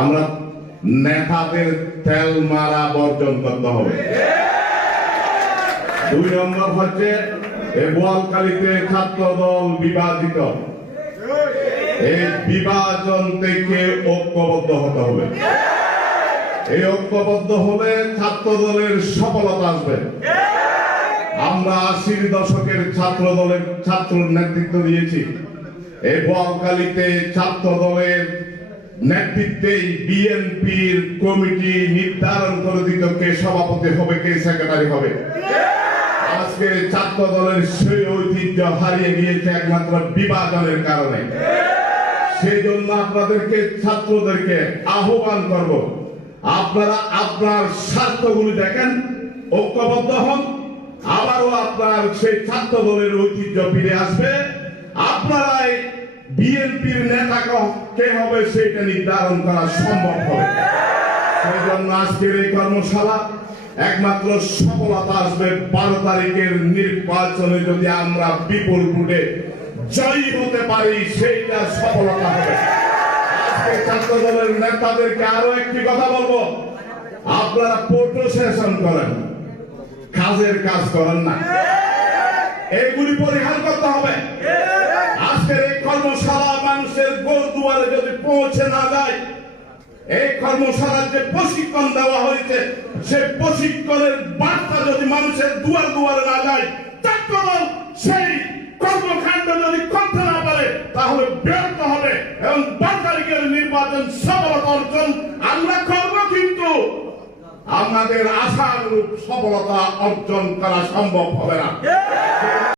আমরা নেতাদের তেল মারা বর্জন করতে হবে। 2 নম্বর হচ্ছে এই বোয়ালখালীতে ছাত্র দল বিভাজিত, এই বিভাজন থেকে ঐক্যবদ্ধ হতে হবে। এই ঐক্যবদ্ধ হলে ছাত্র দলের সফলতা আসবে। আমরা 80 দশকের ছাত্র দলের ছাত্র নেতৃত্ব দিয়েছি। এই বোয়ালখালীতে ছাত্র দলের নেতৃত্বে বিএনপির কমিটি নির্ধারণ করে দিত কে সভাপতি হবে, কে সেক্রেটারি হবে। আজকে ছাত্র দলের সেই ঐতিহ্য হারিয়ে গিয়েছে একমাত্র বিভাজনের কারণে। সেই জন্য আপনাদেরকে ছাত্রদেরকে আহ্বান করব, আপনারা আপনার স্বার্থগুলি দেখেন, ঐক্যবদ্ধ হন, আবারও আপনার সেই ছাত্র দলের ঐতিহ্য ফিরে আসবে। আপনারাই বিএনপির নেতা কে হবে সেটা নির্ধারণ করা সম্ভব হবে। সেই জন্য আজকের এই কর্মশালা একমাত্র সফলতা আসবে 12 তারিখের নির্বাচনে যদি আমরা বিপুল ভোটে জয়ী হতে পারি, সেইটা সফলতা হবে। আজকে ছাত্র দলের নেতাদেরকে আরো একটি কথা বলবো, আপনারা প্রোটেস্টেশন করেন, কাজের কাজ করেন না, এইগুলি পরিহার করতে হবে। আজকের এই কর্মশালা মানুষের গোর দুয়ারে যদি পৌঁছে না যায়, এই কর্মশালার যে প্রশিক্ষণ দেওয়া হয়েছে সেই প্রশিক্ষণের বার্তা যদি মানুষের দুয়ার দুয়ারে না যায়, ছাত্র দল সেই কর্মকাণ্ড যদি করতে না পারে তাহলে ব্যর্থ হবে এবং 12 তারিখের নির্বাচন সফলতা অর্জন আমরা করব, কিন্তু আমাদের আশানুরূপ সফলতা অর্জন করা সম্ভব হবে না।